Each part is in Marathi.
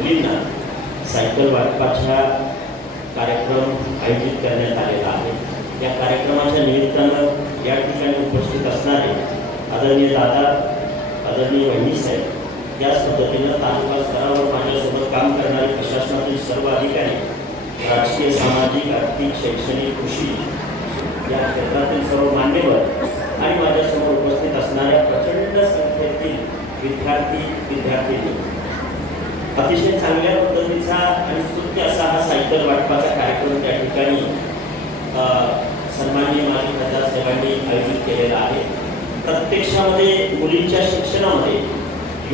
मुलींना सायकल वाटपाचा कार्यक्रम आयोजित करण्यात आलेला आहे. या कार्यक्रमाच्या निमित्तानं या ठिकाणी उपस्थित असणारे आदरणीय दादा आदरणीय वहिनी साहेब याच पद्धतीनं तालुका स्तरावर माझ्यासोबत काम करणारे प्रशासनातील सर्व अधिकारी राजकीय सामाजिक आर्थिक शैक्षणिक कृषी या क्षेत्रातील सर्व मान्यवर आणि माझ्यासमोर उपस्थित असणाऱ्या प्रचंड संख्येतील विद्यार्थी विद्यार्थिनी अतिशय चांगल्या पद्धतीचा आणि स्तुत्य असा हा साहित्य वाटपाचा कार्यक्रम त्या ठिकाणी अ, सन्माननीय माजी साहेबांनी आयोजित केलेला आहे. प्रत्यक्षामध्ये मुलींच्या शिक्षणामध्ये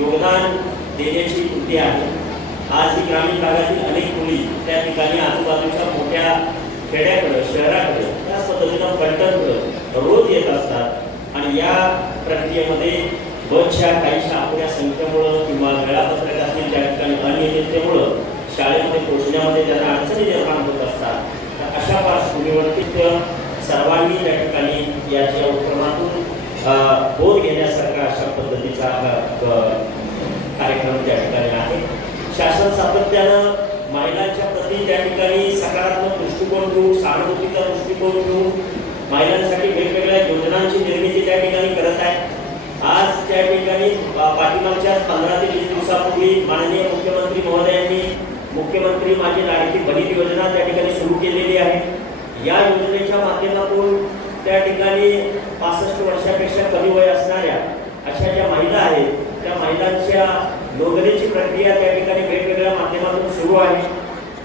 योगदान देण्याची कृती आहे. आज ही ग्रामीण भागातील अनेक मुली त्या ठिकाणी आजूबाजूच्या मोठ्या खेड्याकडं शहराकडे त्याच पद्धतीनं पलटणकडं रोज येत असतात. आणि या प्रक्रियेमध्ये बसच्या काहीशा आपल्या संख्येमुळं किंवा असतील त्या ठिकाणी अनियमिततेमुळं शाळेमध्ये पोचण्यामध्ये त्यांना अडचणी निर्माण होत असतात. तर अशा पार्श्वभूमीवरती सर्वांनी त्या ठिकाणी याच्या उपक्रमातून बोध घेण्यासारखा अशा पद्धतीचा कार्यक्रम त्या ठिकाणी आहे. शासन सातत्यानं महिलांच्या प्रती त्या ठिकाणी सकारात्मक दृष्टिकोन घेऊन सहानुभूतीचा दृष्टिकोन घेऊन महिलांसाठी वेगवेगळ्या योजनांची निर्मिती त्या ठिकाणी करत आहे आज त्या ठिकाणी अ, पाठीमागच्या पंधरा ते वीस माननीय मुख्यमंत्री महोदयांनी मुख्यमंत्री माझी लाडकी बहीण योजना त्या ठिकाणी सुरू केलेली आहे. या योजनेच्या माध्यमातून त्या ठिकाणी पासष्ट वर्षापेक्षा कमी वय असणाऱ्या अशा ज्या महिला आहेत त्या महिलांच्या नोंदणीची प्रक्रिया त्या ठिकाणी वेगवेगळ्या माध्यमातून सुरू आहे.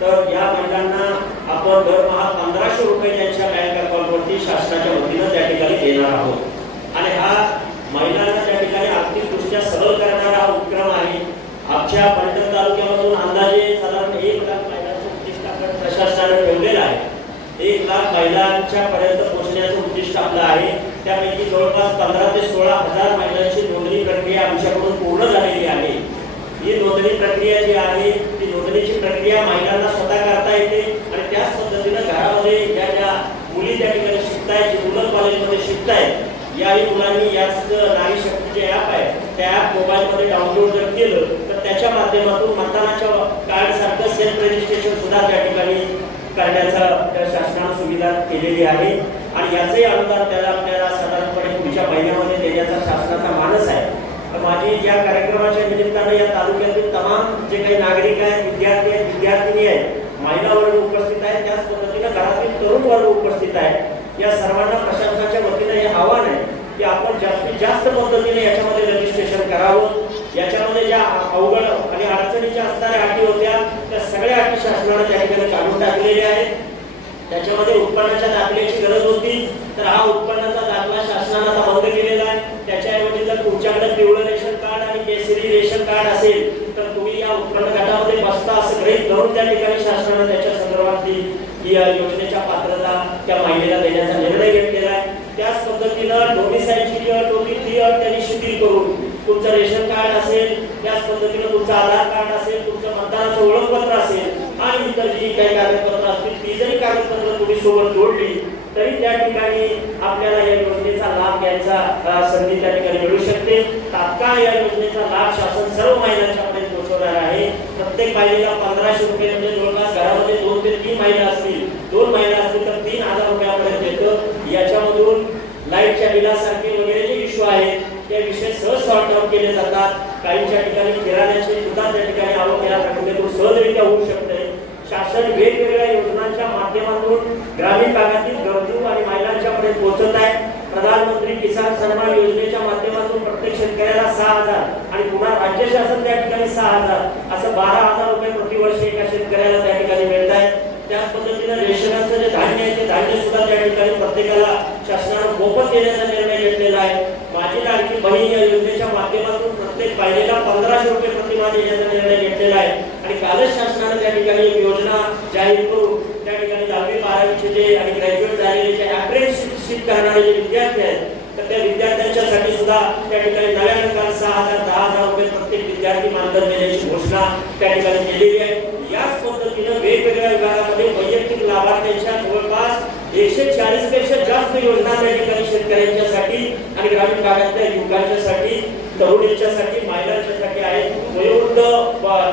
तर या महिलांना आपण दरमहा पंधराशे रुपये त्यांच्या बँक अकाउंटवरती शासनाच्या वतीनं त्या ठिकाणी देणार आहोत आणि हा महिलांना त्या ठिकाणी आर्थिकदृष्ट्या सबल करणारा हा उपक्रम आहे आमच्या पलटण तालुक्यामधून अंदाजे साधारण एक लाख महिलांचं उद्दिष्ट आपण प्रशासनाने ठेवलेलं आहे एक लाख महिलांपर्यंत पोहोचण्याचं उद्दिष्ट आपलं आहे. त्यापैकी जवळपास पंधरा ते सोळा हजार महिलांची नोंदणी प्रक्रिया आमच्याकडून पूर्ण झालेली आहे. ही नोंदणी प्रक्रिया जी आहे ती नोंदणीची प्रक्रिया महिलांना स्वतः करता येते आणि त्याच पद्धतीनं घरामध्ये ज्या ज्या मुली त्या ठिकाणी शिकतायत जे मुलं कॉलेजमध्ये शिकतायत याही मुलांनी याच नारी शक्तीचे ॲप आहे त्या ॲप मोबाईलमध्ये डाउनलोड जर केलं तर त्याच्या माध्यमातून मतदानाच्या कार्डसारखं सेल्फ रजिस्ट्रेशन सुद्धा त्या करण्याचा त्या शासनानं सुविधा केलेली आहे. आणि याचंही अनुदान त्याला आपल्याला साधारणपणे पुढच्या महिन्यामध्ये देण्याचा शासनाचा मानस आहे. तर माझी या कार्यक्रमाच्या निमित्तानं या तालुक्यातील तमाम जे काही नागरिक आहेत विद्यार्थी आहेत विद्यार्थिनी आहेत महिला वर्ग उपस्थित आहेत त्याच पद्धतीनं घरातील तरुण वर्ग उपस्थित आहेत. या सर्वांना प्रशासनाच्या वतीनं हे आव्हान आहे की आपण जास्तीत जास्त पद्धतीने याच्यामध्ये रजिस्ट्रेशन करावं. याच्यामध्ये ज्या अवघड आणि अडचणीच्या असणाऱ्या अटी होत्या सगळ्या अटी त्या ठिकाणी काढून टाकलेले आहेत. त्याच्यामध्ये उत्पन्नाच्या दाखल्याची गरज होती तर हा उत्पन्नाचा दाखला शासनाने आता बंद केलेला आहे. त्याच्याऐवजी जर तुमच्याकडे पिवळं रेशन कार्ड आणि केसरी रेशन कार्ड असेल तर तुम्ही या उत्पन्न गटामध्ये बसता असं गृहित धरून त्या ठिकाणी शासनाने त्याच्या संदर्भातली या योजनेच्या पात्रता त्या महिलेला देण्याचा निर्णय घेतलेला आहे. त्याच पद्धतीनं डोमिसाईलची अट होती ती अट त्यांनी शिथिल करून तुमचं रेशन कार्ड असेल त्याच पद्धतीनं तुमचं आधार कार्ड असेल तुमचं मतदानाचं ओळखपत्र असेल आणि इतर जी काही कागदपत्र असतील ती जरी कागदपत्र तुम्ही सोबत जोडली तरी त्या ठिकाणी आपल्याला या योजनेचा लाभ घ्यायचा संधी त्या ठिकाणी मिळू शकते. तात्काळ या योजनेचा लाभ शासन सर्व महिलांच्यामध्ये पोहोचवणार आहे. प्रत्येक महिलेला पंधराशे रुपये म्हणजे जवळपास घरामध्ये दोन ते तीन महिला असतील. दोन महिला असतील तर तीन हजार रुपयापर्यंत येतं. याच्यामधून लाईटच्या बिलासारखे वगैरे जे इश्यू आहेत ते विषय सहज सॉर्ट आउट केले जातात. काहींच्या ठिकाणी किराण्याचे सुद्धा त्या ठिकाणी आवक या घटनेतून सहजरित्या होऊ शकते. शासन वेगवेगळ्या योजनांच्या माध्यमातून ग्रामीण भागातील गरजू आणि महिलांच्या पर्यंत पोहोचत आहे. प्रधानमंत्री किसान सन्मान योजनेच्या माध्यमातून प्रत्येक शेतकऱ्याला सहा हजार आणि पुन्हा राज्य शासन त्या ठिकाणी सहा हजार असं बारा हजार रुपये प्रतिवर्ष एका शेतकऱ्याला त्या ठिकाणी मिळत आहे. त्याच पद्धतीनं रेशनाचं जे धान्य आहे ते धान्य सुद्धा त्या ठिकाणी प्रत्येकाला शासनानं मोफत देण्याचा निर्णय घेतलेला आहे. माझी लाडकी बहीण या योजनेच्या माध्यमातून पाहिलेला पंधराशे रुपये प्रतिमा देण्याचा निर्णय घेतलेला आहे. आणि कालच शासनाने त्या ठिकाणी एक योजना जाहीर करून त्या ठिकाणी दहावी बारावीचे जे आणि ग्रॅज्युएट झालेले जे अप्रेंटिसशिप करणारे जे विद्यार्थी आहेत तर त्या विद्यार्थ्यांच्यासाठी सुद्धा त्या ठिकाणी नव्या प्रकार सहा हजार दहा हजार रुपये प्रत्येक विद्यार्थी मानधन देण्याची घोषणा त्या ठिकाणी केलेली आहे. याच पद्धतीनं वेगवेगळ्या विभागामध्ये वैयक्तिक लाभार्थ्यांच्या जवळपास एकशे चाळीसपेक्षा जास्त योजना त्या ठिकाणी शेतकऱ्यांच्यासाठी आणि ग्रामीण भागातल्या युवकांच्यासाठी तरुणींच्यासाठी महिलांच्यासाठी आहे वयोवृद्ध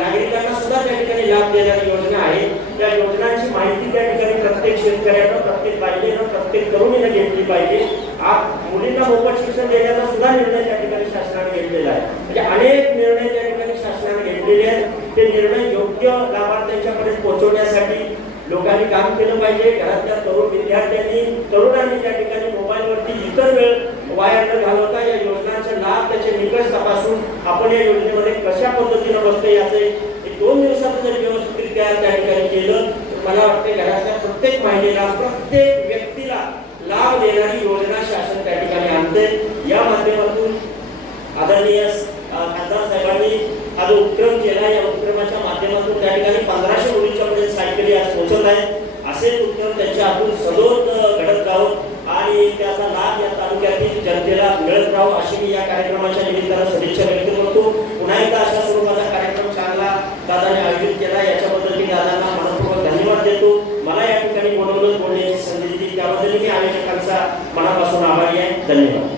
नागरिकांना सुद्धा त्या ठिकाणी लाभ देणारी योजना आहे. त्या योजनांची माहिती त्या ठिकाणी प्रत्येक शेतकऱ्यानं प्रत्येक बायलेनं प्रत्येक तरुणीनं घेतली पाहिजे. आज मुलींना मोफत शिक्षण देण्याचा सुद्धा निर्णय त्या ठिकाणी शासनाने घेतलेला आहे. म्हणजे अनेक निर्णय त्या ठिकाणी शासनाने घेतलेले आहेत. ते निर्णय योग्य लाभार्थी लोकांनी काम केलं पाहिजे. घरातल्या तरुण विद्यार्थ्यांनी तरुणांनी त्या ठिकाणी मोबाईलवरती इतर वेळ वाया न घालवता. या योजनांचा लाभ त्याचे निकष तपासून आपण या योजनेमध्ये कशा पद्धतीनं बसतो याचे एक दोन दिवसात जर व्यवस्थितरित्या त्या ठिकाणी केलं तर मला वाटते घरातल्या प्रत्येक महिलेला प्रत्येक व्यक्तीला लाभ देणारी योजना शासन त्या ठिकाणी आणते या माध्यमातून आदरणीय खासदार साहेबांनी हा जो उपक्रम केला. या उपक्रमाच्या माध्यमातून त्या ठिकाणी पंधराशे मुलींच्या पर्यंत सायकली आज पोहोचत आहेत असे उपक्रम त्यांच्या हातून सदोत घडत राहून आणि त्याचा लाभ या तालुक्यातील जनतेला मिळत राहू अशी मी या कार्यक्रमाच्या निमित्तानं शुभेच्छा व्यक्त करतो. पुन्हा एकदा अशा स्वरूपाचा कार्यक्रम चांगला दादाने आयोजित केला याच्याबद्दल मी दादांना मनपूर्वक धन्यवाद देतो. मला या ठिकाणी बोलवलं बोलण्याची संधी दिली. त्याबद्दल मी आयोजकांचा मनापासून आभारी आहे. धन्यवाद.